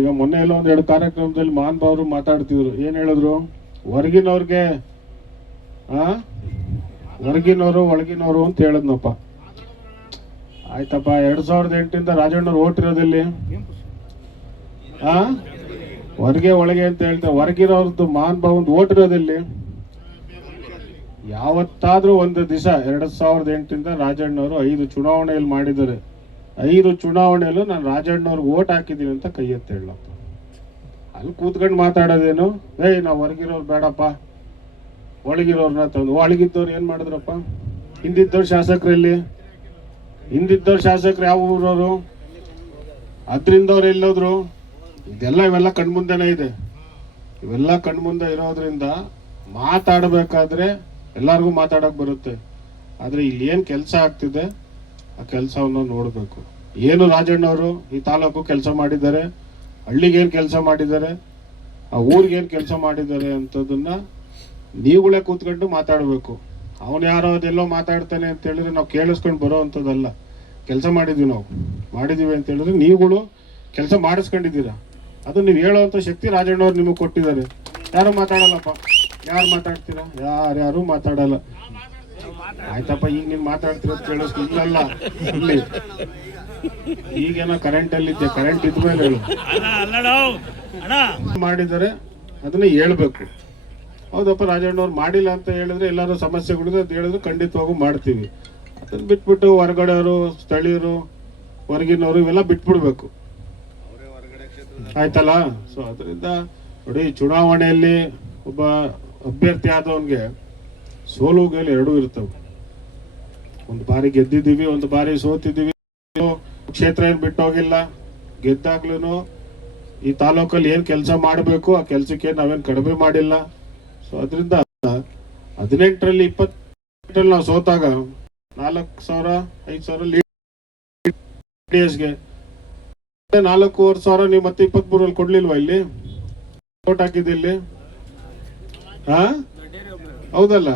ಈಗ ಮೊನ್ನೆ ಎಲ್ಲ ಒಂದೆರಡು ಕಾರ್ಯಕ್ರಮದಲ್ಲಿ ಮಹಾನ್ ಭಾವರು ಮಾತಾಡ್ತಿದ್ರು. ಏನ್ ಹೇಳಿದ್ರು? ಹೊರಗಿನವ್ರಿಗೆ ಹೊರಗಿನವರು ಒಳಗಿನವರು ಅಂತ ಹೇಳಿದ್ನಪ್ಪ. ಆಯ್ತಪ್ಪ, 2008 ರಾಜಣ್ಣವ್ರು ಓಟ್ ಇರೋದಲ್ಲಿ ಹೊರಗೆ ಒಳಗೆ ಅಂತ ಹೇಳ್ತಾರೆ. ಹೊರಗಿರೋರ್ದು ಮಹಾನ್ ಭಾವಂದು ಓಟ್ ಇರೋದಲ್ಲಿ ಯಾವತ್ತಾದ್ರೂ ಒಂದು ದಿವಸ 2008 ರಾಜಣ್ಣವರು 5 ಚುನಾವಣೆಯಲ್ಲಿ ಮಾಡಿದ್ದಾರೆ. 5 ಚುನಾವಣೆಯಲ್ಲೂ ನಾನು ರಾಜಣ್ಣವ್ರಿಗೆ ಓಟ್ ಹಾಕಿದ್ದೀನಿ ಅಂತ ಕೈ ಎತ್ತಿ ಹೇಳಪ್ಪ. ಅಲ್ಲಿ ಕೂತ್ಕೊಂಡು ಮಾತಾಡೋದೇನು? ನಾವು ಹೊರಗಿರೋರು ಬೇಡಪ್ಪ, ಒಳಗಿರೋರ್ನ ತಂದು. ಒಳಗಿದ್ದವ್ರು ಏನ್ ಮಾಡಿದ್ರಪ್ಪ? ಹಿಂದಿದ್ದವ್ರು ಶಾಸಕರಲ್ಲಿ, ಹಿಂದಿದ್ದವ್ರು ಶಾಸಕರು ಯಾವ ಊರವರು? ಅದ್ರಿಂದವ್ರು ಎಲ್ಲೋದ್ರು? ಇವೆಲ್ಲ ಕಣ್ಮುಂದೆನೇ ಇದೆ. ಇವೆಲ್ಲ ಕಣ್ಮುಂದೆ ಇರೋದ್ರಿಂದ ಮಾತಾಡಬೇಕಾದ್ರೆ ಎಲ್ಲರಿಗೂ ಮಾತಾಡಕ್ ಬರುತ್ತೆ. ಆದ್ರೆ ಇಲ್ಲಿ ಏನ್ ಕೆಲಸ ಆಗ್ತಿದೆ ಆ ಕೆಲಸವನ್ನು ನೋಡ್ಬೇಕು. ಏನು ರಾಜಣ್ಣವರು ಈ ತಾಲೂಕು ಕೆಲಸ ಮಾಡಿದ್ದಾರೆ, ಹಳ್ಳಿಗೇನು ಕೆಲಸ ಮಾಡಿದ್ದಾರೆ, ಆ ಊರಿಗೇನು ಕೆಲಸ ಮಾಡಿದ್ದಾರೆ ಅಂತದನ್ನ ನೀವುಗಳೇ ಕೂತ್ಕೊಂಡು ಮಾತಾಡಬೇಕು. ಅವನು ಯಾರೋ ಅದೆಲ್ಲೋ ಮಾತಾಡ್ತಾನೆ ಅಂತ ಹೇಳಿದ್ರೆ ನಾವು ಕೇಳಿಸ್ಕೊಂಡು ಬರೋ ಅಂಥದ್ದಲ್ಲ. ಕೆಲಸ ಮಾಡಿದ್ವಿ, ನಾವು ಮಾಡಿದೀವಿ ಅಂತ ಹೇಳಿದ್ರೆ ನೀವುಗಳು ಕೆಲಸ ಮಾಡಿಸ್ಕೊಂಡಿದ್ದೀರಾ. ಅದು ನೀವು ಹೇಳೋವಂಥ ಶಕ್ತಿ ರಾಜಣ್ಣವ್ರು ನಿಮಗೆ ಕೊಟ್ಟಿದ್ದಾರೆ. ಯಾರು ಮಾತಾಡಲ್ಲಪ್ಪ. ಯಾರು ಮಾತಾಡ್ತೀರಾ? ಯಾರು ಮಾತಾಡಲ್ಲ. ಆಯ್ತಪ್ಪ, ಈಗ ನೀನ್ ಮಾತಾಡ್ತಿರೋದು ಕೇಳಿಸ್ಕೊ. ಇಲ್ಲಲ್ಲ, ಇಲ್ಲಿ ಈಗೇನೋ ಕರೆಂಟ್ ಅಲ್ಲಿ ಇದ್ದೆ, ಕರೆಂಟ್ ಇದ್ಮೇಲೆ ಹೇಳು ಮಾಡಿದ್ದಾರೆ, ಅದನ್ನ ಹೇಳ್ಬೇಕು. ಹೌದಪ್ಪ, ರಾಜಣ್ಣವ್ರು ಮಾಡಿಲ್ಲ ಅಂತ ಹೇಳಿದ್ರೆ ಎಲ್ಲಾರು ಸಮಸ್ಯೆಗಳಿದೆ ಅಂತ ಹೇಳಿದ್ರೆ ಖಂಡಿತವಾಗೂ ಮಾಡ್ತೀವಿ. ಅದನ್ನ ಬಿಟ್ಬಿಟ್ಟು ಹೊರಗಡೆಯವರು, ಸ್ಥಳೀಯರು, ಹೊರಗಿನವರು ಇವೆಲ್ಲ ಬಿಟ್ಬಿಡ್ಬೇಕು. ಆಯ್ತಲ್ಲ? ಸೊ ಅದರಿಂದ ನೋಡಿ, ಚುನಾವಣೆಯಲ್ಲಿ ಒಬ್ಬ ಅಭ್ಯರ್ಥಿ ಆದವನ್ಗೆ ಸೋಲು ಗೆಲು ಎರಡೂ ಇರ್ತವೆ. ಒಂದು ಬಾರಿ ಗೆದ್ದಿದ್ದೀವಿ, ಒಂದು ಬಾರಿ ಸೋತಿದ್ದೀವಿ. ಕ್ಷೇತ್ರ ಏನ್ ಬಿಟ್ಟೋಗಿಲ್ಲ. ಗೆದ್ದಾಗ್ಲೂ ಈ ತಾಲೂಕಲ್ಲಿ ಏನ್ ಕೆಲಸ ಮಾಡಬೇಕು ಆ ಕೆಲ್ಸಕ್ಕೆ ನಾವೇನ್ ಕಡಿಮೆ ಮಾಡಿಲ್ಲ. ಸೊ ಅದರಿಂದ 18ರಲ್ಲಿ 20 ನಾವು ಸೋತಾಗ 4,000-5,000 ಲೀಡ್ಗೆ 4,500 ನೀವು ಮತ್ತೆ 23ರಲ್ಲಿ ಕೊಡ್ಲಿಲ್ವಾ? ಇಲ್ಲಿ ಓಟ್ ಹಾಕಿದ್ದಿಲ್ಲಿ ಹೌದಲ್ಲ?